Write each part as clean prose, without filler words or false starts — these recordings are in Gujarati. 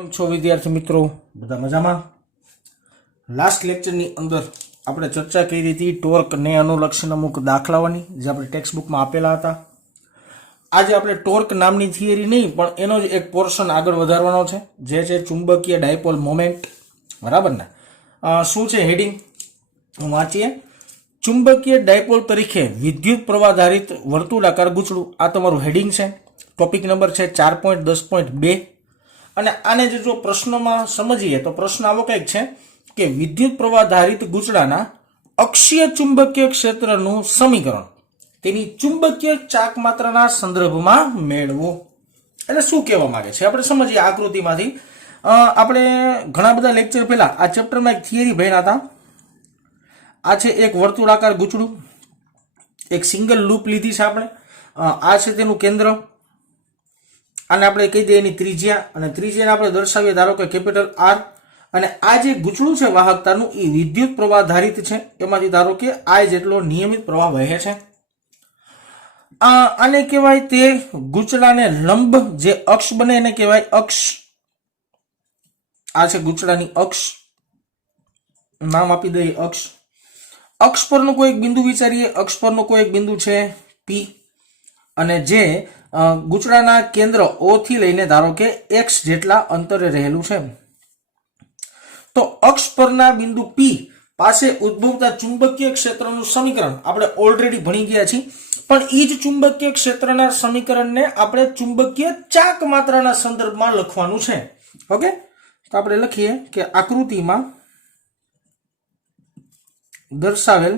કેમ છો વિદ્યાર્થી મિત્રો? બધા મજામાં? લાસ્ટ લેક્ચરની અંદર આપણે ચર્ચા કરી હતી ટોર્ક ને અનુલક્ષીને અમુક દાખલાઓની જે આપણે ટેક્સ્ટ બુકમાં આપેલા હતા. આજે આપણે ટોર્ક નામની થિયરી નહીં પણ એનો જ એક પોર્શન આગળ વધારવાનો છે, જે છે ચુંબકીય ડાયપોલ મોમેન્ટ. બરાબર ને? શું છે હેડિંગ વાંચીએ. ચુંબકીય ડાયપોલ તરીકે વિદ્યુત પ્રવાહ આધારિત વર્તુળાકાર ગૂંચળું. આ તમારું હેડિંગ છે. ટોપિક નંબર છે 4.10.2. અને આને જો પ્રશ્નમાં સમજીએ તો પ્રશ્ન આવો કંઈક છે કે વિદ્યુત પ્રવાહ આધારિત ગૂંચળાના અક્ષીય ચુંબકીય ક્ષેત્રનું સમીકરણ તેની ચુંબકીય ચાક માત્રાના સંદર્ભમાં મેળવો. એટલે શું કહેવા માંગે છે આપણે સમજીએ આકૃતિમાંથી. આપણે ઘણા બધા લેક્ચર પહેલા આ ચેપ્ટરમાં એક થિયરી ભણ્યા હતા. આ છે એક વર્તુળાકાર ગૂંચળું, એક સિંગલ લૂપ લીધી છે આપણે. આ છે તેનું કેન્દ્ર, આને આપણે કહી દઈએ એની ત્રિજ્યા, અને ત્રિજ્યાને આપણે દર્શાવીએ ધારો કે કેપિટલ આર. અને આ જે ગૂંચળું છે વાહકતાનું એ વિદ્યુત પ્રવાહ આધારિત છે. એમાંથી ધારો કે આ જેટલો નિયમિત પ્રવાહ વહે છે. આને કહેવાય તે ગૂંચળાને લંબ જે અક્ષ બને એને કહેવાય અક્ષ. આ છે ગૂંચળાની અક્ષ, નામ આપી દઈએ અક્ષ. અક્ષ પરનું કોઈ એક બિંદુ વિચારીએ. અક્ષ પરનું કોઈ એક બિંદુ છે પી, અને જે ગૂંચળાના કેન્દ્ર ઓ થી લઈને ધારો કે એક્સ જેટલા અંતરે રહેલું છે. તો અક્ષ પરના બિંદુ પી પાસે ઉદ્ભવતા ચુંબકીય ક્ષેત્રનું સમીકરણ આપણે ઓલરેડી ભણી ગયા છીએ, પણ એ જ ચુંબકીય ક્ષેત્રના સમીકરણને આપણે ચુંબકીય ચાક માત્રાના સંદર્ભમાં લખવાનું છે. ઓકે, તો આપણે લખીએ કે આકૃતિમાં દર્શાવેલ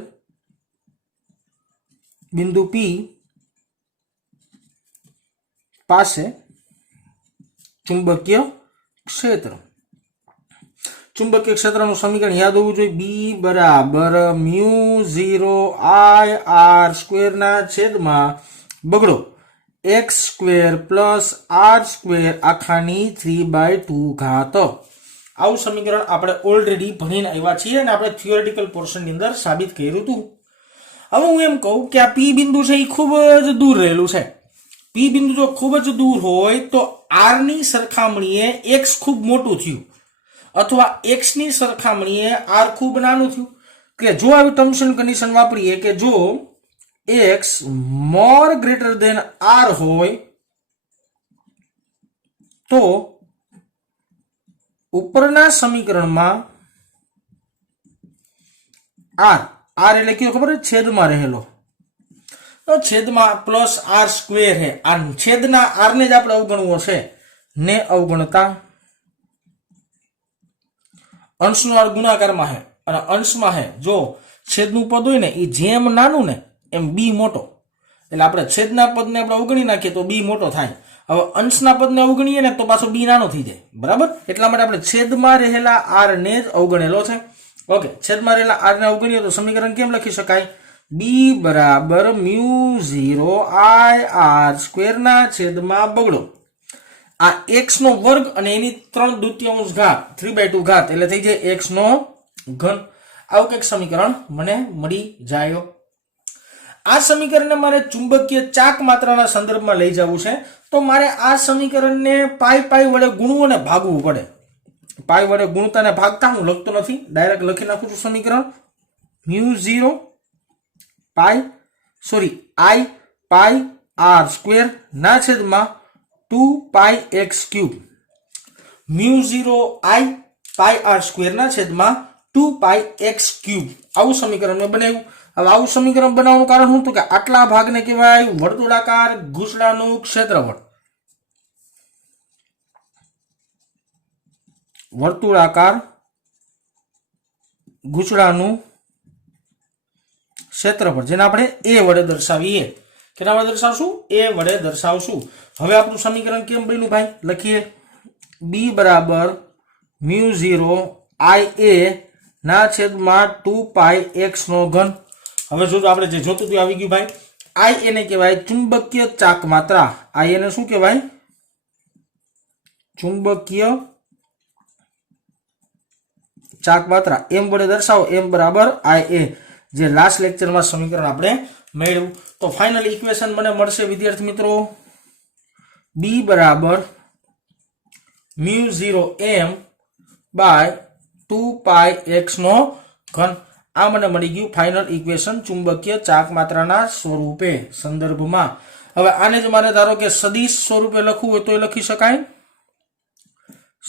બિંદુ પી પાસે ચુંબકીય ક્ષેત્ર. ચુંબકીય ક્ષેત્રનું સમીકરણ યાદ હોવું જોઈએ. બી બરાબર μ0 I r સ્ક્વેર ના છેદમાં બગડો x square plus r square આખાની 3/2 ઘાત. આવું સમીકરણ આપણે ઓલરેડી ભણીને આવ્યા છીએ અને આપણે થિયોરેટિકલ પોર્શનની અંદર સાબિત કર્યું હતું. હવે હું એમ કહું કે આ પી બિંદુ છે એ ખૂબ જ દૂર રહેલું છે. પી બિંદુ જો ખૂબ જ દૂર હોય તો આર ની સરખામણીએ એક્સ ખૂબ મોટું થયું, અથવા એક્સ ની સરખામણીએ આર ખૂબ નાનું થયું. કે જો આવી ટર્મ્સ એન્ડ કન્ડિશન વાપરીએ કે જો એક્સ મોર ગ્રેટર ધેન આર હોય તો ઉપરના સમીકરણમાં આર એટલે કયો ખબર? છેદમાં રહેલો. તો છેદમાં પ્લસ આર સ્ક્વેર હે. આ છેદના આર ને જ આપણે અવગણવો છે, ને અવગણતા અંશનો આર ગુણાકારમાં હે અને અંશમાં હે. જો છેદનું પદ હોય ને એ જેમ નાનું ને એમ બી મોટો, એટલે આપણે છેદના પદને આપણે અવગણી નાખીએ તો બી મોટો થાય. હવે અંશના પદને અવગણીએ ને તો પાછો બી નાનો થઈ જાય. બરાબર? એટલા માટે આપણે છેદમાં રહેલા આર ને જ અવગણેલો છે. ઓકે, છેદમાં રહેલા આર ને અવગણીએ તો સમીકરણ કેમ લખી શકાય? બી બરાબર μ0 I r સ્ક્વેર ના છેદમાં બગડો આ એક્સ નો વર્ગ અને એની 3/2 ઘાત 3/2 ઘાત એટલે થઈ જાય એક્સ નો ઘન. આવું કંઈક સમીકરણ મને મળી જાય. આ સમીકરણને મારે ચુંબકીય ચાક માત્રાના સંદર્ભમાં લઈ જવું છે, તો મારે આ સમીકરણને પાઈ વડે ગુણવું અને ભાગવું પડે. પાઈ વડે ગુણતા ને ભાગતા હું લખતો નથી, ડાયરેક્ટ લખી નાખું છું સમીકરણ. μ0 I પાઈ r સ્ક્વેર ના છેદમાં 2πx cube. μ0 I pi r square ના છેદમાં 2πx ક્યુબ. આવું સમીકરણ મેં બનાવ્યું. હવે આવું સમીકરણ બનાવવાનું કારણ શું? તો કે આટલા ભાગને કહેવાય વર્તુળાકાર ગૂંચળાનું ક્ષેત્રફળ. વર્તુળાકાર ગૂંચળાનું ક્ષેત્રફળ જેને આપણે એ વડે દર્શાવીએ. કેના વડે દર્શાવશું? એ વડે દર્શાવશું. હવે આપણું સમીકરણ કેમ બન્યું ભાઈ? લખીએ. બી બરાબર μ0 I a ના છેદમાં 2πx નો ઘન. હવે જો આપણે જે જોતું હતું આવી ગયું ભાઈ. I એને કહેવાય ચુંબકીય ચાક માત્રા. I એને શું કહેવાય? ચુંબકીય ચાક માત્રા. એમ વડે દર્શાવો. એમ બરાબર IA, જે લાસ્ટ લેક્ચરમાં સમીકરણ આપણે મેળવ્યું. તો ફાઇનલ ઇક્વેશન મને મળશે વિદ્યાર્થી મિત્રો બી બરાબર mu 0 m by 2 pi x નો ઘન. આ મને મળી ગયું ફાઇનલ ઇક્વેશન ચુંબકીય ચાક માત્રાના સ્વરૂપે સંદર્ભમાં. હવે આને જ મારે ધારો કે સદિશ સ્વરૂપે લખવું હોય તો લખી શકાય.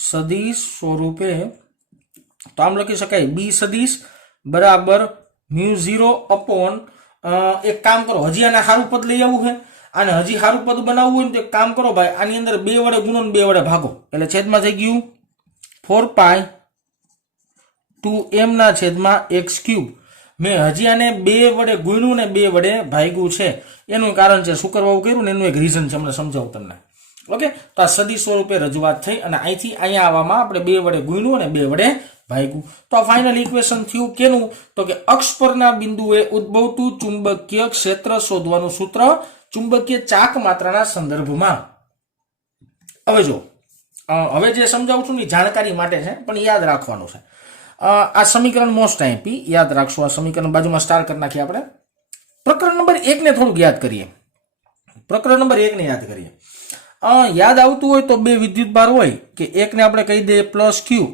સદિશ સ્વરૂપે તો આમ લખી શકાય બી સદિશ બરાબર મ્યુ 0 અપોન એક કામ કરો, હજી આને સારું પદ લઈ આવવું છે, આને હજી સારું પદ બનાવવું હોય ને તો એક કામ કરો ભાઈ, આની અંદર 2 વડે ગુણો ને 2 વડે ભાગો એટલે છેદમાં થઈ ગયું 4 પાઈ 2m ના છેદમાં x ક્યુબ. મેં હજી આને 2 વડે ગુણ્યું ને 2 વડે ભાગ્યું છે, એનું કારણ છે શું કરવા કર્યું ને એનું એક રીઝન છે, હમણાં સમજાવું તમને. ઓકે, તો આ સદી સ્વરૂપે રજૂઆત થઈ અને અહીંથી અહીંયા આવવામાં આપણે 2 વડે ગુણ્યું અને 2 વડે ભાગ્યું. તો આ ફાઇનલ ઇક્વેશન થયું કેનું? તો કે અક્ષ પરના બિંદુએ ઉદ્ભવતું ચુંબકીય ક્ષેત્ર શોધવાનું સૂત્ર ચુંબકીય ચાક માત્રાના સંદર્ભમાં. હવે જો હવે જે સમજાવું છું ને જાણકારી માટે છે પણ યાદ રાખવાનું છે. આ સમીકરણ મોસ્ટ આઈપી યાદ રાખશું. આ સમીકરણ બાજુમાં સ્ટાર કરી નાખીએ આપણે. પ્રકરણ નંબર 1 ને થોડુંક યાદ કરીએ. પ્રકરણ નંબર 1 ને યાદ કરીએ. યાદ આવતું હોય તો 2 વિદ્યુત ભાર હોય કે એકને આપણે કહી દઈએ પ્લસ ક્યુ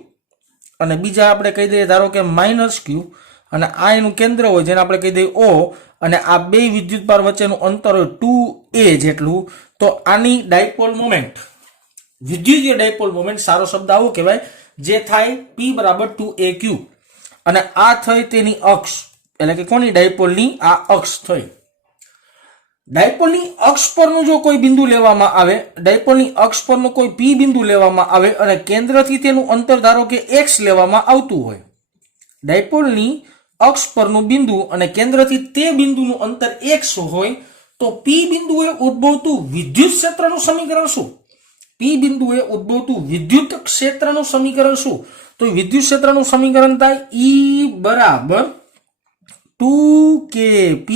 અને બીજા આપણે કહી દઈએ ધારો કે માઇનસ ક્યુ, અને આ એનું કેન્દ્ર હોય જેને આપણે કહી દઈએ ઓ, અને આ 2 વિદ્યુત ભાર વચ્ચેનું અંતર હોય 2a જેટલું. તો આની ડાયપોલ મોમેન્ટ, વિદ્યુતીય ડાયપોલ મોમેન્ટ સારો શબ્દ આવો કહેવાય જે થાય p બરાબર 2aq, અને આ થઈ તેની અક્ષ એટલે કે કોની? ડાયપોલની આ અક્ષ થઈ. ડાયપોલની અક્ષ પરનું જો કોઈ બિંદુ લેવામાં આવે, ડાયપોલની અક્ષ પરનું કોઈ p બિંદુ લેવામાં આવે અને કેન્દ્રથી તેનું અંતર ધારો કે x લેવામાં આવતું હોય, ડાયપોલની અક્ષ પરનું બિંદુ અને કેન્દ્રથી તે બિંદુનું અંતર x હોય, તો p બિંદુએ ઉદ્ભવતું વિદ્યુત ક્ષેત્રનું સમીકરણ શું? p બિંદુએ ઉદ્ભવતું વિદ્યુત ક્ષેત્રનું સમીકરણ શું? તો વિદ્યુત ક્ષેત્રનું સમીકરણ થાય E બરાબર 2kp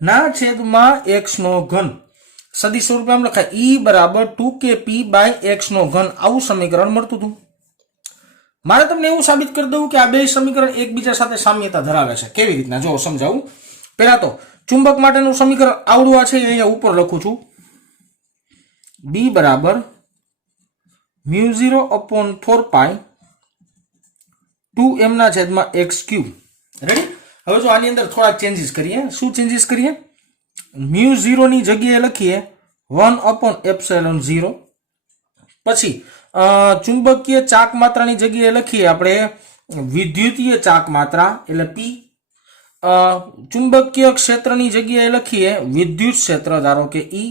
ના છેદમાં x નો ઘન. સદિશ સ્વરૂપે આમ લખાય E બરાબર 2kp બાય x નો ઘન. આવું સમીકરણ મળતું હતું. મારે તમને એવું સાબિત કરી દઉં કે આ 2 સમીકરણ એકબીજા સાથે સામ્યતા ધરાવે છે. કેવી રીતના જો સમજાવું. પહેલા તો ચુંબક માટેનું સમીકરણ આવડું આ છે, અહીંયા ઉપર લખું છું. B બરાબર મ્યુ 0 અપોન 4 પાઈ 2m ના છેદમાં x ક્યુબ. રેડી? હવે જો આની અંદર થોડા ચેન્જીસ કરીએ. શું ચેન્જીસ કરીએ? મ્યુ 0 ની જગ્યાએ લખીએ 1 અપોન એપ્સિલોન 0. પછી ચુંબકીય ચાક માત્રાની જગ્યાએ લખીએ આપણે વિદ્યુતીય ચાક માત્રા એટલે p. ચુંબકીય ક્ષેત્રની જગ્યાએ લખીએ વિદ્યુત ક્ષેત્ર ધારો કે E.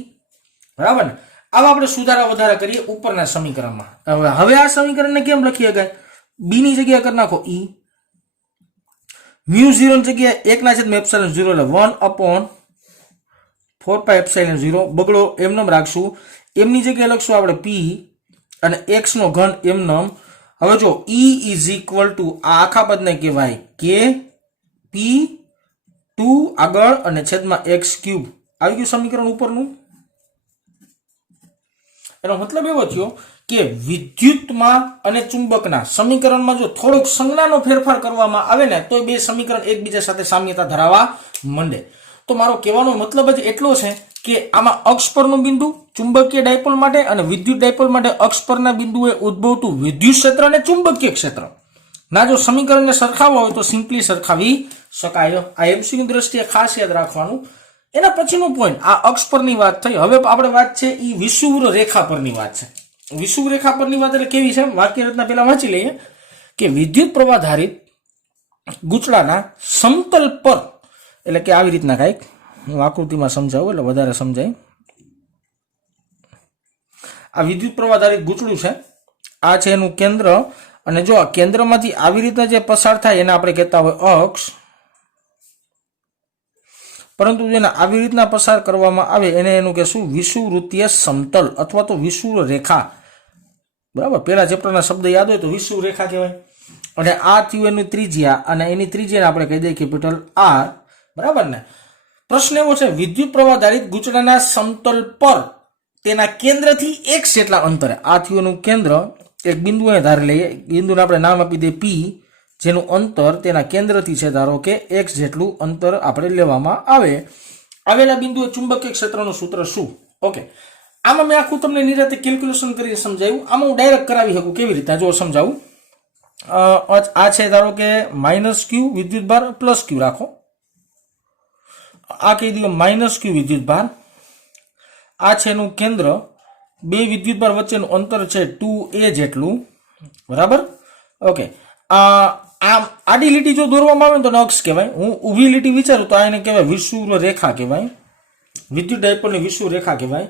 બરાબર ને? આવા આપણે સુધારા વધારા કરીએ ઉપરના સમીકરણમાં. હવે આ સમીકરણને કેમ લખીએ ગાય? b ની જગ્યાએ કરી નાખો E. મ્યુ 0 ની જગ્યાએ 1 ના છેદમાં એપ્સિલોન 0 એટલે 1 અપોન 4 પાઈ એપ્સિલોન 0. બગડો એમનેમ રાખશું. m ની જગ્યાએ લખશું આપણે p અને x નો ઘન એમનેમ. હવે જો E ઇઝ ઇક્વલ ટુ આ આખા પદને કહેવાય k p 2 આગળ અને છેદમાં x ક્યુબ. આવી ગયું સમીકરણ ઉપરનું. એનો મતલબ એવો થયો કે વિદ્યુતમાં અને ચુંબકના સમીકરણમાં જો થોડોક સંજ્ઞાનો ફેરફાર કરવામાં આવે ને તો 2 સમીકરણ એકબીજા સાથે સામ્યતા ધરાવવા માંડે. તો મારો કહેવાનો મતલબ જ એટલો છે કે આમાં અક્ષ પરનું બિંદુ ચુંબકીય ડાયપોલ માટે અને વિદ્યુત ડાયપોલ માટે અક્ષ પરના બિંદુએ ઉદ્ભવતું વિદ્યુત ક્ષેત્ર અને ચુંબકીય ક્ષેત્ર ના જો સમીકરણને સરખાવવા હોય તો સિમ્પલી સરખાવી શકાય. આ એમસીક્યુ દ્રષ્ટિએ ખાસ યાદ રાખવાનું. એના પછીનું પોઈન્ટ આ અક્ષ પરની વાત થઈ. હવે આપણે વાત છે એ વિષુવવૃત્ત રેખા પરની વાત છે. વિષુવવૃત્ત રેખા પરની વાત એટલે કેવી છે? વાક્ય રચના પહેલા વાંચી લઈએ કે વિદ્યુત પ્રવાહ ધારિત ગૂંચળાના સમતલ પર એટલે કે આવી રીતના કાંઈક હું આકૃતિમાં સમજાવું એટલે વધારે સમજાય. આ વિદ્યુત પ્રવાહ ધારિત ગૂંચળું છે. આ છે એનું કેન્દ્ર, અને જો આ કેન્દ્રમાંથી આવી રીતના જે પસાર થાય એને આપણે કહેતા હોય અક્ષ, પરંતુ જેને આવી રીતના પસાર કરવામાં આવે એને એનું કહેશું વિષુવવૃત્તીય સમતલ અથવા તો વિષુવવૃત્ત રેખા. બરાબર? પેલા ચેપ્ટરના શબ્દ યાદ હોય તો વિષુવવૃત્ત રેખા કહેવાય. અને આ થયું એનું ત્રિજ્યા, અને એની ત્રિજ્યાને આપણે કહી દઈએ કેપિટલ R. બરાબર ને? પ્રશ્ન એવો છે વિદ્યુત પ્રવાહ ધારિત ગૂંચળાના સમતલ પર તેના કેન્દ્રથી x જેટલા અંતરે, આ થયું એનું કેન્દ્ર, એક બિંદુને ધારી લઈએ, બિંદુને આપણે નામ આપી દઈએ P, જેનું અંતર તેના કેન્દ્રથી છે ધારો કે x જેટલું અંતર આપણે લેવામાં આવે. આવેલા બિંદુએ ચુંબકીય ક્ષેત્રનું સૂત્ર શું? ઓકે, આમાં મેં આખું તમને નિરાતે કેલ્ક્યુલેશન કરીને સમજાવ્યું. આમાં હું ડાયરેક્ટ કરાવી શકું. કેવી રીતે? જો સમજાવું. આ છે ધારો કે માઇનસ ક્યુ વિદ્યુત ભાર પ્લસ ક્યુ રાખો. આ કહી દો માઇનસ ક્યુ વિદ્યુત ભાર. આ છે એનું કેન્દ્ર. બે વિદ્યુત ભાર વચ્ચેનું અંતર છે 2a જેટલું. બરાબર? ઓકે. આડી લીટી જો દોરવામાં આવે તો અક્ષ કહેવાય. હું ઊભી લીટી વિચારું તો આ એને કહેવાય વિષુવવૃત્ત રેખા કહેવાય. વિદ્યુત ડાયપોલની વિષુવવૃત્ત રેખા કહેવાય.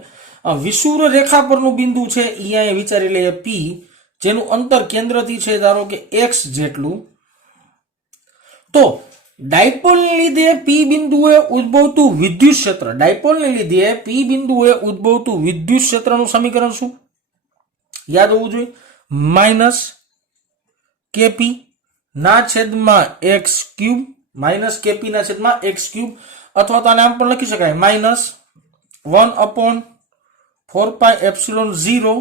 વિષુવવૃત્ત રેખા પરનું બિંદુ છે અહીંયા વિચારી લઈએ P, જેનું અંતર કેન્દ્રથી છે ધારો કે x જેટલું. તો ડાયપોલને લીધે P બિંદુએ ઉદ્ભવતું વિદ્યુત ક્ષેત્ર, ડાયપોલને લીધે P બિંદુએ ઉદ્ભવતું વિદ્યુત ક્ષેત્રનું સમીકરણ શું? યાદ હોવું જોઈએ. માઇનસ kp ના છેદમાં x ક્યુબ, માઇનસ kp ના છેદમાં x ક્યુબ, અથવા તો આને આમ પણ લખી શકાય માઇનસ 1/4πε0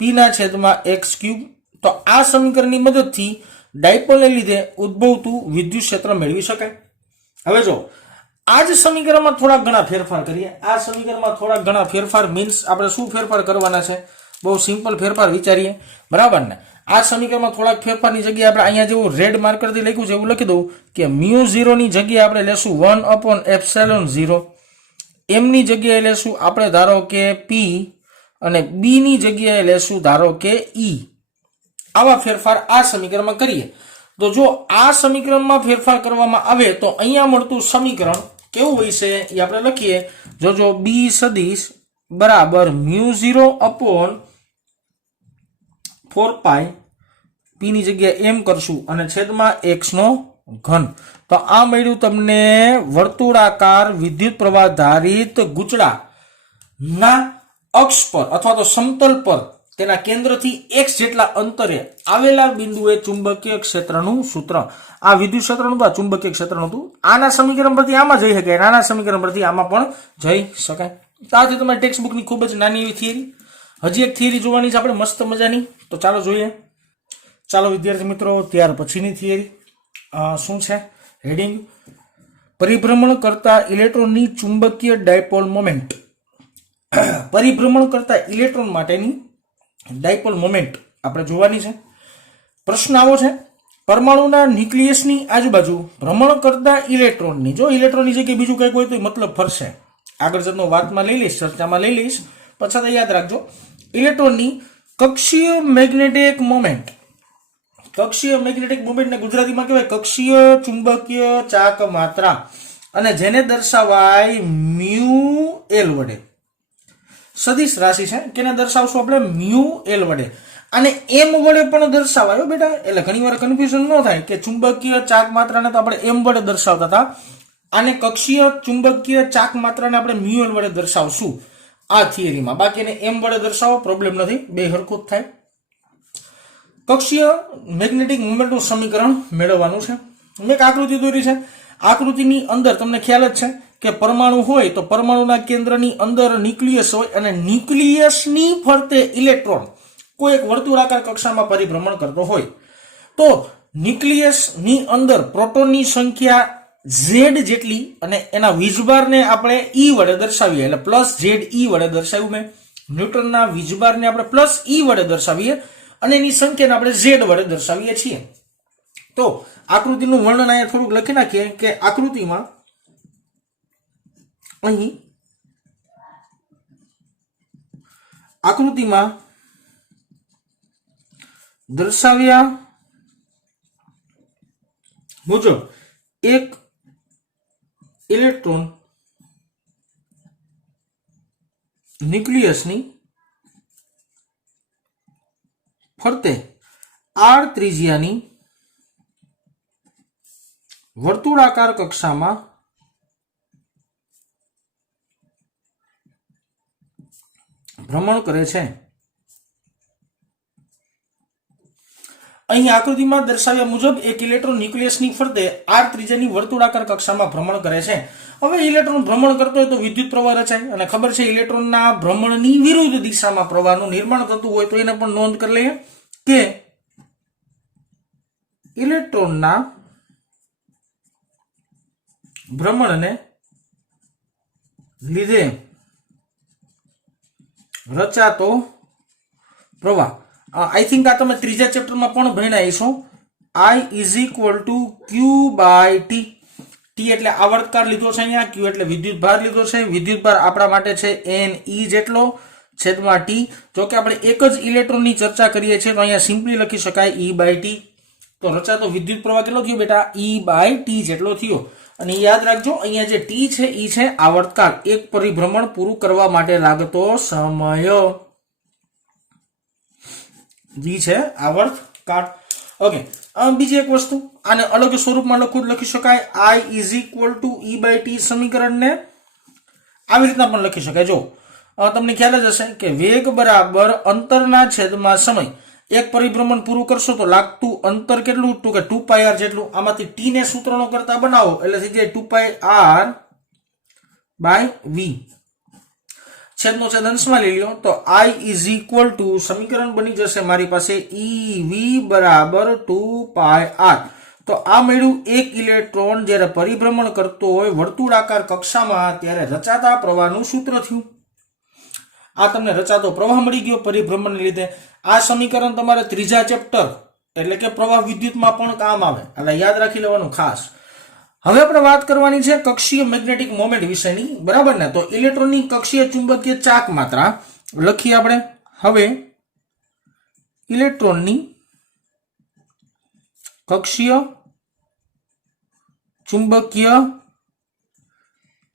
p ના છેદમાં x ક્યુબ. તો આ સમીકરણની મદદથી ડાયપોલને લીધે ઉદ્ભવતું વિદ્યુત ક્ષેત્ર મેળવી શકાય. હવે જો આ જ સમીકરણમાં થોડા ઘણા ફેરફાર કરીએ. આ સમીકરણમાં થોડા ઘણા ફેરફાર મીન્સ આપણે શું ફેરફાર કરવાના છે? બહુ સિમ્પલ ફેરફાર વિચારીએ. બરાબર ને? આ સમીકરણમાં થોડાક ફેરફારની જગ્યાએ આપણે અહીંયા જેવું રેડ માર્કરથી લખ્યું છે એવું લખી દઉં કે μ0 ની જગ્યાએ આપણે લેશું 1/ε0. m ની જગ્યાએ લેશું આપણે ધારો કે p, અને b ની જગ્યાએ લેશું ધારો કે e. આવા ફેરફાર આ સમીકરણમાં કરીએ તો જો આ સમીકરણમાં ફેરફાર કરવામાં આવે તો અહીંયા મળતું સમીકરણ કેવું હોય છે એ આપણે લખીએ. જો b સદિશ બરાબર μ0/4π, p ની જગ્યાએ m કરશું અને છેદમાં x નો ઘન. તો આ મળ્યું તમને વર્તુળાકાર વિદ્યુત પ્રવાહ ધારિત ગુચડા ના અક્ષ પર અથવા તો સમતલ પર તેના કેન્દ્રથી x જેટલા અંતરે આવેલા બિંદુએ ચુંબકીય ક્ષેત્રનું સૂત્ર. આ વિદ્યુત ક્ષેત્રનું હતું, આ ચુંબકીય ક્ષેત્રનું હતું. આના સમીકરણ પરથી આમાં જઈ શકાય, આના સમીકરણ પરથી આમાં પણ જઈ શકાય. તો આ છે તમારી ટેક્સ્ટ બુકની ખૂબ જ નાની એવી થિયરી. હજી એક થિયરી જોવાની છે આપણે મસ્ત મજાની. તો ચાલો જોઈએ. ચાલો વિદ્યાર્થી મિત્રો, ત્યાર પછીની થિયરી શું છે? હેડિંગ: પરિભ્રમણ કરતા ઇલેક્ટ્રોનની ચુંબકીય ડાયપોલ મોમેન્ટ. પરિભ્રમણ કરતા ઇલેક્ટ્રોન માટેની ડાયપોલ મોમેન્ટ આપણે જોવાની છે. પ્રશ્ન આવો છે: પરમાણુના ન્યુક્લિયસની આજુબાજુ ભ્રમણ કરતા ઇલેક્ટ્રોનની, જો ઇલેક્ટ્રોનની જગ્યાએ બીજું કંઈક હોય તો મતલબ ફરશે. આગળ જતો વાતમાં લઈ લઈશ, ચર્ચામાં લઈ લઈશ, પછી તો યાદ રાખજો. ઇલેક્ટ્રોનની કક્ષીય મેગ્નેટિક મોમેન્ટ. કક્ષીય મેગ્નેટિક મોમેન્ટને ગુજરાતીમાં કહેવાય કક્ષીય ચુંબકીય ચાક માત્રા, અને જેને દર્શાવાય μL વડે. સદિશ રાશિ છે, કેને દર્શાવશું આપણે? μL વડે. અને m વડે પણ દર્શાવાયો બેટા, એટલે ઘણી વાર કન્ફ્યુઝન ન થાય કે ચુંબકીય ચાક માત્રાને તો આપણે m વડે દર્શાવતા હતા, આને કક્ષીય ચુંબકીય ચાક માત્રાને આપણે μL વડે દર્શાવશું આ થિયરીમાં. બાકી એને m વડે દર્શાવો, પ્રોબ્લેમ નથી, બે હરખું જ થાય. કક્ષીય મેગ્નેટિક મોમેન્ટનું સમીકરણ મેળવવાનું છે. મેં એક આકૃતિ દોરી છે. આકૃતિની અંદર તમને ખ્યાલ જ છે કે પરમાણુ હોય તો પરમાણુના કેન્દ્રની અંદર ન્યુક્લિયસ હોય, અને ન્યુક્લિયસની ફરતે ઇલેક્ટ્રોન કોઈ એક વર્તુળાકાર કક્ષામાં પરિભ્રમણ કરતો હોય. તો ન્યુક્લિયસની અંદર પ્રોટોનની સંખ્યા z જેટલી, અને એના વીજભારને આપણે e વડે દર્શાવીએ, એટલે પ્લસ ZE વડે દર્શાવ્યું મેં. ન્યુટ્રોનના વીજભારને આપણે પ્લસ e વડે દર્શાવીએ અને એની સંખ્યાને આપણે z વડે દર્શાવીએ છીએ. તો આકૃતિનું વર્ણન અહીંયા થોડુંક લખી નાખીએ કે આકૃતિમાં અહીં આકૃતિમાં દર્શાવ્યા મુજબ એક ઇલેક્ટ્રોન ન્યુક્લિયસની ફરતે r ત્રિજ્યાની વર્તુળાકાર કક્ષામાં ભ્રમણ કરે છે. અહીં આકૃતિમાં દર્શાવ્યા મુજબ એક ઇલેક્ટ્રોન ન્યુક્લિયસની ફરતે r ત્રિજ્યાની વર્તુળાકાર કક્ષામાં ભ્રમણ કરે છે. હવે ઇલેક્ટ્રોન ભ્રમણ કરતો હોય તો વિદ્યુત પ્રવાહ રચાય, અને ખબર છે ઇલેક્ટ્રોનના ભ્રમણની વિરુદ્ધ દિશામાં પ્રવાહનું નિર્માણ થતું હોય તો એને પણ નોંધ કરી લઈએ કે ઇલેક્ટ્રોનના ભ્રમણને લીધે રચાતો પ્રવાહ. આઈ થિંક આ તમે ત્રીજા ચેપ્ટરમાં પણ ભણ્યા હશો. I is equal to Q by T. T એટલે આવર્તકાળ લીધો છે અહીંયા, ક્યુ એટલે વિદ્યુત ભાર લીધો છે. વિદ્યુત ભાર આપણા માટે છે એન ઈ જેટલો છેદમાં ટી. જો કે આપણે એક જ ઇલેક્ટ્રોનની ચર્ચા કરીએ છીએ તો અહીંયા સિમ્પલી લખી શકાય ઈ બાય ટી. તો રચાતો વિદ્યુત પ્રવાહ કેટલો થયો બેટા? ઈ બાય ટી જેટલો થયો. અને યાદ રાખજો અહીંયા જે ટી છે ઈ છે આવર્તકાળ, એક પરિભ્રમણ પૂરું કરવા માટે લાગતો સમય. જી છે આવર્તકાળ. ઓકે, બીજી એક વસ્તુ આને અલગ સ્વરૂપમાં લખી શકાય. I is equal to E by T સમીકરણને આવી રીતના પણ લખી શકાય. જો તમને ખ્યાલ જ હશે કે વેગ બરાબર અંતરના છેદમાં સમય. એક પરિભ્રમણ પૂરું કરશો તો લાગતું અંતર કેટલું? તો કે 2πr જેટલું. આમાંથી ટી ને સૂત્રનો કરતા બનાવો એટલે થઈ જાય 2πr બાય વી. છેદનો છેદ અંશમાં લઈ લો તો I ઇઝ ઇક્વલ ટુ સમીકરણ બની જશે મારી પાસે ઈ વી બરાબર 2πr. તો આ મળ્યું એક ઇલેક્ટ્રોન જ્યારે પરિભ્રમણ કરતો હોય વર્તુળાકાર કક્ષામાં ત્યારે રચાતા પ્રવાહનું સૂત્ર થયું. આ તમને રચાતો પ્રવાહ મળી ગયો પરિભ્રમણને લીધે. આ સમીકરણ તમારે ત્રીજા ચેપ્ટર એટલે કે પ્રવાહ વિદ્યુતમાં પણ કામ આવે, એટલે યાદ રાખી લેવાનું ખાસ. હવે આપણે વાત કરવાની છે કક્ષીય મેગ્નેટિક મોમેન્ટ વિશેની, બરાબર ને? તો ઇલેક્ટ્રોનની કક્ષીય ચુંબકીય ચાક માત્રા લખીએ આપણે. હવે ઇલેક્ટ્રોનની કક્ષીય ચુંબકીય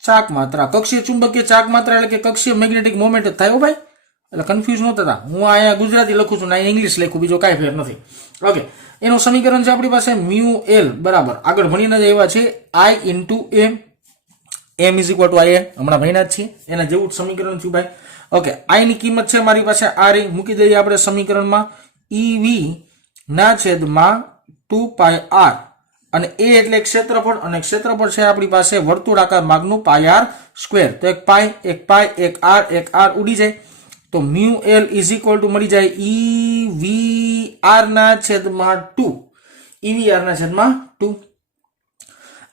ચાક માત્રા. કક્ષીય ચુંબકીય ચાક માત્રા એટલે કે કક્ષીય મેગ્નેટિક મોમેન્ટ જ થાય ભાઈ, એટલે કન્ફ્યુઝ ન થતા. હું અહીંયા ગુજરાતી લખું છું ને ઇંગ્લિશ લખું, બીજો કાંઈ ફેર નથી. ઓકે, એનું સમીકરણ છે આપણી પાસે મ્યુ એલ બરાબર આગળ ભણીને જ આવ્યા છે I into M. M is equal to I A હમણાં ભણ્યા જ છીએ, એના જેવું જ સમીકરણ થયું ભાઈ. ઓકે, આઈ ની કિંમત છે મારી પાસે આર મૂકી દઈએ આપણે સમીકરણમાં. ઈ વી ના છેદમાં 2πr અને એ એટલે ક્ષેત્રફળ, અને ક્ષેત્રફળ છે આપણી પાસે વર્તુળાકાર માર્ગનું πr સ્ક્વેર. તો એક પાઈ એક આર ઉડી જાય તો mu L is equal two મળી જાય ઈ વી આર ના છેદમાં 2. ઈવીઆર ના છેદમાં 2.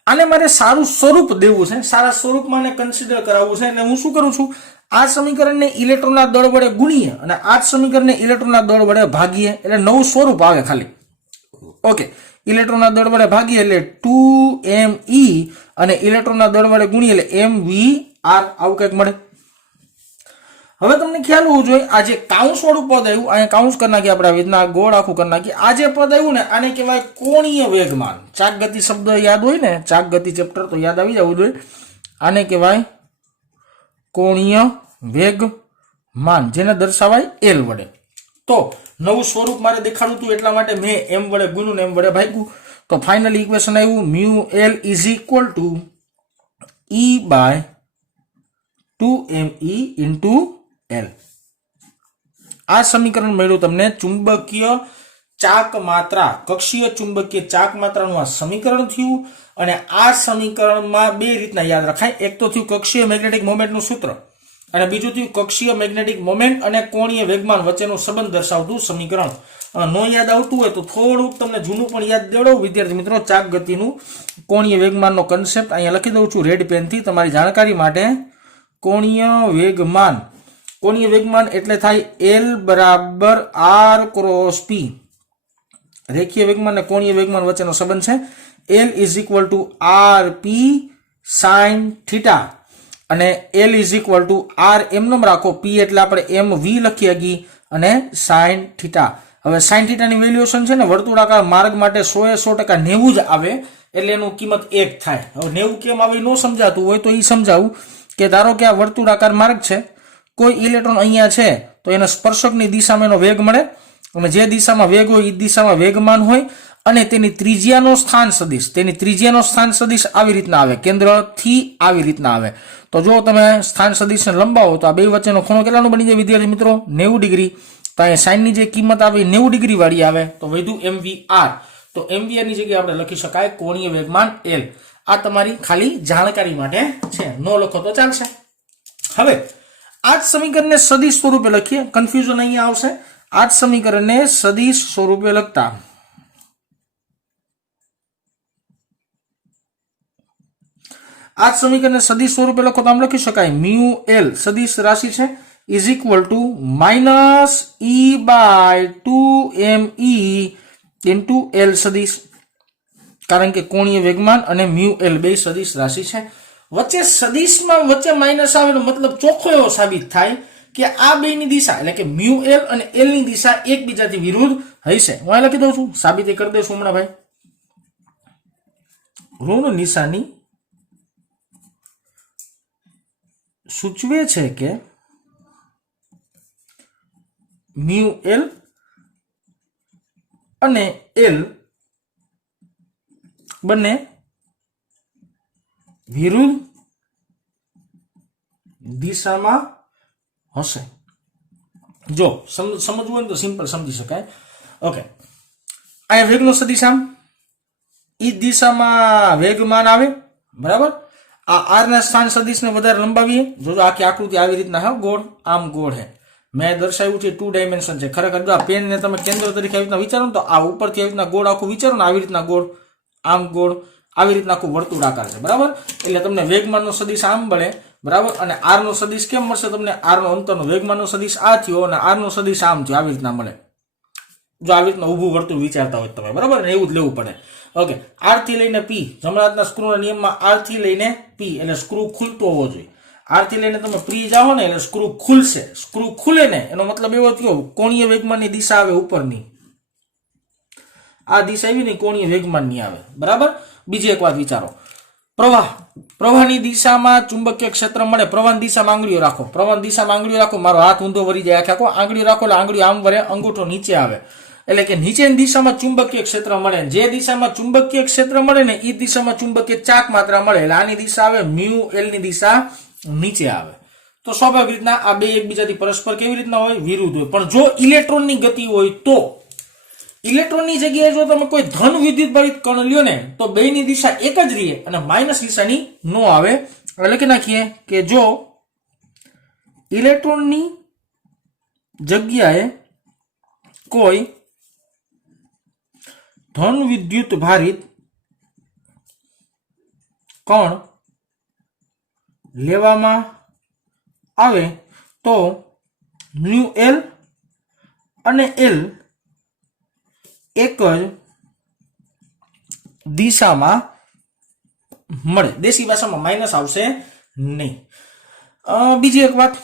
આને મારે સારું સ્વરૂપ દેવું છે, સારા સ્વરૂપમાં કન્સિડર કરાવવું છે. એટલે હું શું કરું છું, આ સમીકરણને ઇલેક્ટ્રોનના દળ વડે ગુણીએ અને આ સમીકરણને ઇલેક્ટ્રોનના દળ વડે ભાગીએ એટલે નવું સ્વરૂપ આવે ખાલી. ઓકે, ઇલેક્ટ્રોનના દળ વડે ભાગીએ એટલે 2me અને ઇલેક્ટ્રોનના દળ વડે ગુણીએ એટલે mvr આવું કંઈક મળે. હવે તમને ખ્યાલ હોવું જોઈએ આ જે કાઉન્સ વાળું પદ આવ્યું, અહીંયા કાઉન્સ કરી નાખીએ આપણે આવી રીતના ગોળ આખું કરી નાખીએ. આ જે પદ આવ્યું ને આને કહેવાય કોણીય વેગમાન. ચાક ગતિ શબ્દ યાદ હોય ને, ચાક ગતિ ચેપ્ટર તો યાદ આવી જવું જોઈએ. આને કહેવાય કોણીય વેગમાન, જેને દર્શાવાય એલ વડે. તો નવું સ્વરૂપ મારે દેખાડવું હતું એટલા માટે મેં એમ વડે ગુણ્યું ને એમ વડે ભાગ્યું. તો ફાઇનલી ઇક્વેશન આવ્યું mu L is equal to E by 2me into L. આ સમીકરણ મળ્યું તમને ચુંબકીય ચાક માત્રા, કક્ષીય ચુંબકીય ચાક માત્રાનું આ સમીકરણ થયું. અને આ સમીકરણમાં બે રીતના યાદ રખાય. એક તો થયું કક્ષીય મેગ્નેટિક મોમેન્ટનું સૂત્ર, અને બીજું થયું કક્ષીય મેગ્નેટિક મોમેન્ટ અને કોણીય વેગમાન વચ્ચેનો સંબંધ દર્શાવતું સમીકરણ. નો યાદ આવતું હોય તો થોડુંક તમને જૂનું પણ યાદ દેવડાવું વિદ્યાર્થી મિત્રો. ચાક ગતિનું કોણીય વેગમાનનો કન્સેપ્ટ અહીંયા લખી દઉં છું રેડ પેનથી તમારી જાણકારી માટે. કોણીય વેગમાન, કોણીય વેગમાન એટલે થાય એલ બરાબર આર ક્રોસ પી. રેખીય વેગમાન અને કોણીય વેગમાન વચ્ચેનો સંબંધ છે. L is equal to R P sine theta અને L is equal to R એમનેમ રાખો, પી એટલે આપણે એમ વી લખી શકીએ અને સાઇન થીટા. હવે સાઇન થીટાની વેલ્યુએશન છે ને વર્તુળાકાર માર્ગ માટે 100% 90 જ આવે, એટલે એનું કિંમત 1 થાય. હવે 90 કેમ આવે ન સમજાતું હોય તો એ સમજાવું કે ધારો કે આ વર્તુળાકાર માર્ગ છે, કોઈ ઇલેક્ટ્રોન અહીંયા છે તો એને સ્પર્શકની દિશામાં એનો વેગ મળે, અને જે દિશામાં વેગ હોય એ દિશામાં વેગમાન હોય, અને તેની ત્રિજ્યાનો સ્થાન સદિશ આવી રીતના આવે, કેન્દ્રથી આવી રીતના આવે. તો જો તમે સ્થાન સદિશને લંબાવો તો આ બે વચ્ચેનો ખૂણો કેટલાનો બની જાય વિદ્યાર્થી મિત્રો? 90 ડિગ્રી. તો અહીંયા સાઇનની જે કિંમત આવે 90 ડિગ્રી વાળી આવે, તો વધ્યું mvr. તો mvr ની જગ્યાએ આપણે લખી શકાય કોણીય વેગમાન l. આ તમારી ખાલી જાણકારી માટે છે, નો લખો તો ચાલશે. હવે આ જ સમીકરણને સદિશ સ્વરૂપે લખીએ, કન્ફ્યુઝન અહીંયા આવશે. આ જ સમીકરણને સદિશ સ્વરૂપે લખતા આ સમીકરણને સદિશ સ્વરૂપે લખો તો આમ લખી શકાય મ્યુ એલ સદિશ રાશિ છે, is equal to minus E by 2me into L સદિશ, કારણ કે કોણીય વેગમાન અને મ્યુ એલ બે સદિશ રાશિ છે. વચ્ચે સદિશમાં વચ્ચે માઇનસ આવેલો મતલબ ચોખ્ખો એવો સાબિત થાય કે આ બેની દિશા એટલે કે મ્યુ એલ અને એલ ની દિશા એકબીજાથી વિરુદ્ધ હશે. હું અહીં લખી દઉં છું, સાબિત કરી દઈશું હમણાં ભાઈ. ઋણ નિશાની સૂચવે છે કે મ્યુ એલ અને એલ બંને વિરુદ્ધ દિશામાં હશે. જો સમજવું હોય તો સિમ્પલ સમજી શકાય. ઓકે, અહીંયા વેગનો સદિશ આમ ઈ દિશામાં વેગમાન આવે, બરાબર. આ આર ના સ્થાન સદિશને વધારે લંબાવીએ, જોજો આખી આકૃતિ આવી રીતના હે, ગોળ આમ ગોળ હે. મેં દર્શાવ્યું છે 2 ડાયમેન્શન છે. ખરેખર જો આ પેન ને તમે કેન્દ્ર તરીકે આવી રીતના વિચારો ને તો આ ઉપરથી આવી રીતના ગોળ આખું વિચારો ને, આવી રીતના ગોળ આમ ગોળ આવી રીતના આખું વર્તુળાકાર છે, બરાબર. એટલે તમને વેગમાનનો સદિશ આમ મળે, બરાબર. અને આર નો સદિશ કેમ મળશે તમને? આર નો અંતરનો વેગમાનનો સદિશ આ થયો અને આર નો સદિશ આમ થયો, આવી રીતના મળે. જો આવી રીતના ઊભું વર્તુળ વિચારતા હોય તમે, બરાબર ને, એવું જ લેવું પડે. ઓકે, આર થી લઈને પી, જમણા હાથના સ્ક્રૂના નિયમમાં આર થી લઈને પી એટલે સ્ક્રૂ ખુલતો હોવો જોઈએ. આર થી લઈને તમે પ્રી જાઓ ને એટલે સ્ક્રૂ ખુલશે. સ્ક્રૂ ખુલે ને એનો મતલબ એવો થયો કોણીય વેગમાનની દિશા આવે ઉપરની, આ દિશા એવી નહીં કોણીય વેગમાનની આવે, બરાબર. બીજી એક વાત વિચારો, પ્રવાહની દિશામાં ચુંબકીય ક્ષેત્ર મળે. પ્રવાહની દિશામાં આંગળીઓ રાખો, પ્રવાહની દિશામાં આંગળીઓ રાખો. મારો હાથ ઊંધો વળી જાય આખો, આંગળીઓ રાખો એટલે આંગળીઓ આમ વરે, અંગૂઠો નીચે આવે, એટલે કે નીચેની દિશામાં ચુંબકીય ક્ષેત્ર મળે. જે દિશામાં ચુંબકીય ક્ષેત્ર મળે ને એ દિશામાં ચુંબકીય ચાક માત્રા મળે, એટલે આની દિશા આવે મ્યુ એલ ની દિશા નીચે આવે. તો સ્વાભાવિક રીતના આ બે એકબીજાથી પરસ્પર કેવી રીતના હોય? વિરુદ્ધ હોય. પણ જો ઇલેક્ટ્રોનની ગતિ હોય તો ઇલેક્ટ્રોનની જગ્યાએ જો તમે કોઈ ધન વિદ્યુતભારિત કણ લ્યો ને તો બેની દિશા એક જ રહે અને માઇનસ નિશાની નો આવે. એટલે લખી નાખીએ કે જો ઇલેક્ટ્રોનની જગ્યાએ કોઈ ધન વિદ્યુત ભારિત કણ લેવામાં આવે તો મ્યુ એલ અને એલ એક જ દિશામાં મળે. દેશી ભાષામાં માઇનસ આવશે નહીં. બીજી એક વાત,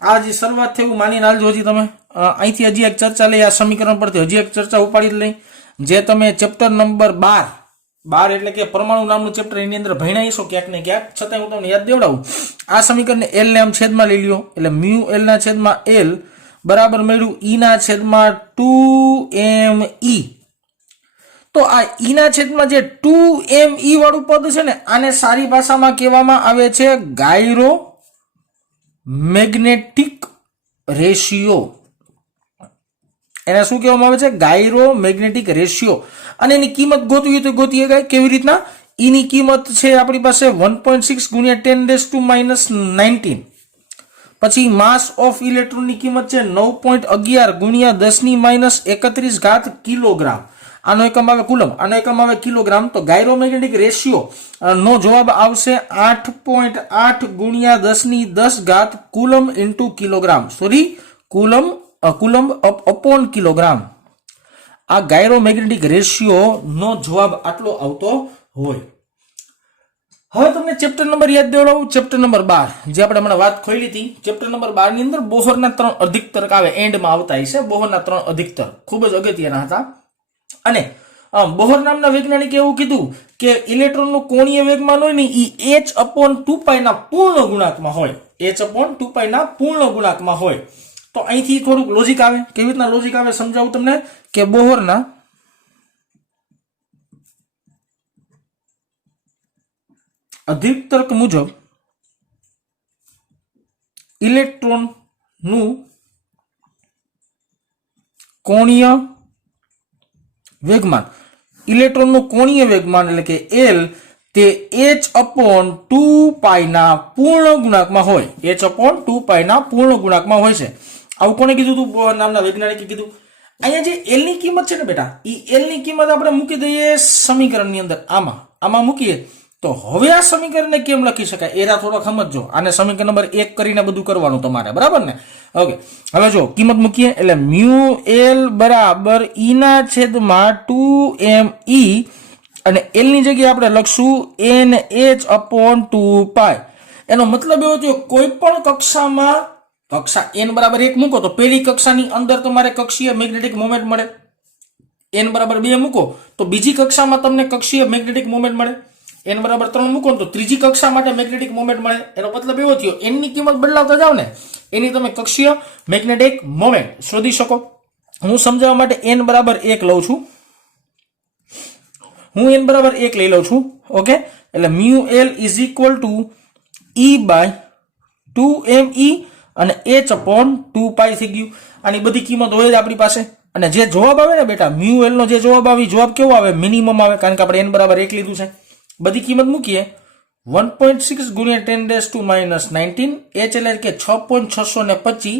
આ જે શરૂઆત થઈ એવું માનીને હાલજો. હજી તમે અહીંથી હજી એક ચર્ચા લઈ, આ સમીકરણ પરથી હજી એક ચર્ચા ઉપાડી લઈ, જે તમે ચેપ્ટર નંબર 12 એટલે કે પરમાણુ નામનું ચેપ્ટર એની અંદર ભણ્યા છો ક્યાંક ને ક્યાંક, છતાં હું તમને યાદ દેવડાવું. આ સમીકરણને એલ ને આમ છેદમાં લઈ લ્યો એટલે મ્યુ એલ ના છેદમાં એલ બરાબર મળ્યું ઈ ના છેદમાં 2me. તો આ ઈ ના છેદમાં જે 2me વાળું પદ છે ને, આને સારી ભાષામાં કહેવામાં આવે છે ગાયરો મેગ્નેટિક રેશિયો. એને શું કહેવામાં આવે છે? ગાયરો મેગ્નેટિક રેશિયો. અને એની કિંમત ગોતવી હોય તો ગોતી શકાય. કેવી રીતના? ઈની કિંમત છે આપણી પાસે 1.6 ગુણ્યા 10⁻19. પછી માસ ઓફ ઇલેક્ટ્રોનની કિંમત છે 9.11 ગુણ્યા 10⁻31 કિલોગ્રામ. આનો એકમ આવે કુલમ, આનો એકમ આવે કિલોગ્રામ. તો ગાયરોમેગ્નેટિક રેશિયો નો જવાબ આવશે 8.8 ગુણ્યા 10⁻10 coulomb into kilogram. Sorry, coulomb upon kilogram. આ ગાયરોમેગ્નેટિક રેશિયો નો જવાબ આટલો આવતો હોય. હવે તમને ચેપ્ટર નંબર યાદ દેવડાવું, ચેપ્ટર નંબર 12 જે આપણે હમણાં વાત ખોલી હતી. ચેપ્ટર નંબર 12 ની અંદર બોહરના 3 અધિકતર્ક આવે, એન્ડમાં આવતા હશે. બોહરના 3 અધિકતર્ક ખૂબ જ અગત્યના હતા. અને બોહર નામના વૈજ્ઞાનિકે એવું કીધું કે ઇલેક્ટ્રોનનું કોણીય વેગમાન હોય ને એ h/2π ના પૂર્ણ ગુણાંકમાં હોય. h/2π ના પૂર્ણ ગુણાંકમાં હોય. તો અહીંથી થોડુંક લોજિક આવે. કેવી રીતના લોજિક આવે સમજાવું તમને. કે બોહરના અધિકતર્ક મુજબ ઇલેક્ટ્રોનનું કોણીય વેગમાન, ઇલેક્ટ્રોનનું કોણીય વેગમાન એટલે કે એલ તે h/2π ના પૂર્ણ ગુણાંકમાં હોય. h/2π ના પૂર્ણ ગુણાંકમાં હોય છે. આવું કોને કીધું હતું? બોહર નામના વૈજ્ઞાનિકે કીધું. અહીંયા જે એલ ની કિંમત છે ને બેટા, એ એલ ની કિંમત આપણે મૂકી દઈએ સમીકરણની અંદર. આમાં મૂકીએ તો હવે આ સમીકરણને કેમ લખી શકાય એરા થોડોક સમજો. આને સમીકરણ નંબર 1 કરીને બધું કરવાનું તમારે, બરાબર ને? ઓકે, હવે જો કિંમત મૂકીએ એટલે મ્યુ એલ બરાબર ઈ ના છેદમાં 2me અને એલ ની જગ્યાએ આપણે લખશું NH/2π. એનો મતલબ એવો થયો કોઈ પણ કક્ષામાં કક્ષા n બરાબર 1 મૂકો તો પેલી કક્ષાની અંદર તમારે કક્ષીય મેગ્નેટિક મોમેન્ટ મળે. n બરાબર 2 મૂકો તો બીજી કક્ષામાં તમને કક્ષીય મેગ્નેટિક મોમેન્ટ મળે. n બરાબર 3 મૂકો તો ત્રીજી કક્ષા માટે મેગ્નેટિક મોમેન્ટ મળે. એનો મતલબ એવો થયો n ની કિંમત બદલાવતા જાવ ને એની તમે કક્ષીય મેગ્નેટિક મોમેન્ટ શોધી શકો. હું સમજાવવા માટે n બરાબર 1 લઉં છું. હું n બરાબર 1 લઈ લઉં છું. ઓકે, એટલે mu l is equal two E/2me અને H/2π થઈ ગયું. આની બધી કિંમત હોય જ આપણી પાસે. અને જે જવાબ આવે ને બેટા મ્યુ એલ નો જે જવાબ આવે જવાબ કેવો આવે? મિનિમમ આવે, કારણ કે આપણે n બરાબર 1 લીધું છે. બધી કિંમત મૂકીએ 1.6 ગુણ્યા 10⁻19 h એટલે કે 6.625.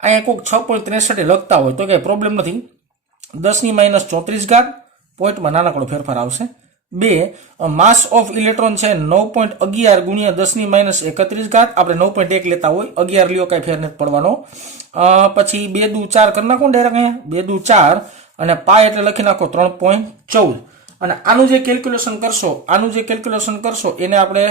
અહીંયા કોઈક 6.63 લખતા હોય તો કઈ પ્રોબ્લેમ નથી. 10⁻34 પોઈન્ટમાં નાનકડો ફેરફાર આવશે. 2 માસ ઓફ ઇલેક્ટ્રોન છે 9.11 ગુણ્યા 10⁻31. આપણે 9.1 લેતા હોય, 11 લ્યો કઈ ફેર નથી પડવાનો. પછી 2 દુ 4 કરી નાખો ડાયરેક્ટ અહીંયા 2 દુ 4 અને પાય એટલે લખી નાખો 3.14. અને આનું જે કેલ્ક્યુલેશન કરશો એને આપણે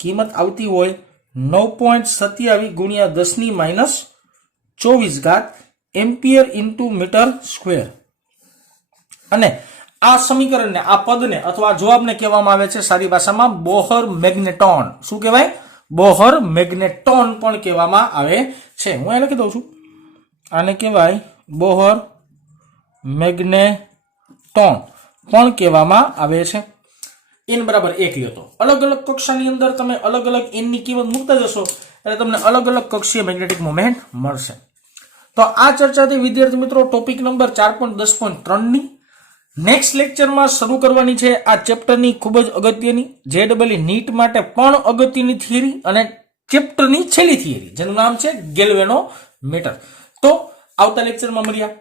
કિંમત આવતી હોય 9.27 ગુણ્યા 10⁻24 એમ્પિયર ઇન્ટુ મીટર સ્ક્વેર. અને આ સમીકરણને આ પદને અથવા જવાબને કહેવામાં આવે છે સાદી ભાષામાં બોહર મેગ્નેટોન. શું કહેવાય? બોહર મેગ્નેટોન પણ કહેવામાં આવે છે. હું અહીં લખી દઉં છું. આને કહેવાય બોહર મેગ્નેટોન પણ કહેવામાં આવે છે. n બરાબર 1 લ્યો તો અલગ અલગ કક્ષાની અંદર તમે અલગ અલગ n ની કિંમત મૂકતા જશો એટલે તમને અલગ અલગ કક્ષીય મેગ્નેટિક મોમેન્ટ મળશે. તો આ ચર્ચાથી વિદ્યાર્થી મિત્રો ટોપિક નંબર 4.10.3 ની નેક્સ્ટ લેક્ચરમાં શરૂ કરવાની છે. આ ચેપ્ટરની ખૂબ જ અગત્યની JEE નીટ માટે પણ અગત્યની થિયરી અને ચેપ્ટરની છેલ્લી થિયરી જેનું નામ છે ગેલ્વેનોમીટર. તો આવતા લેક્ચરમાં મળ્યા.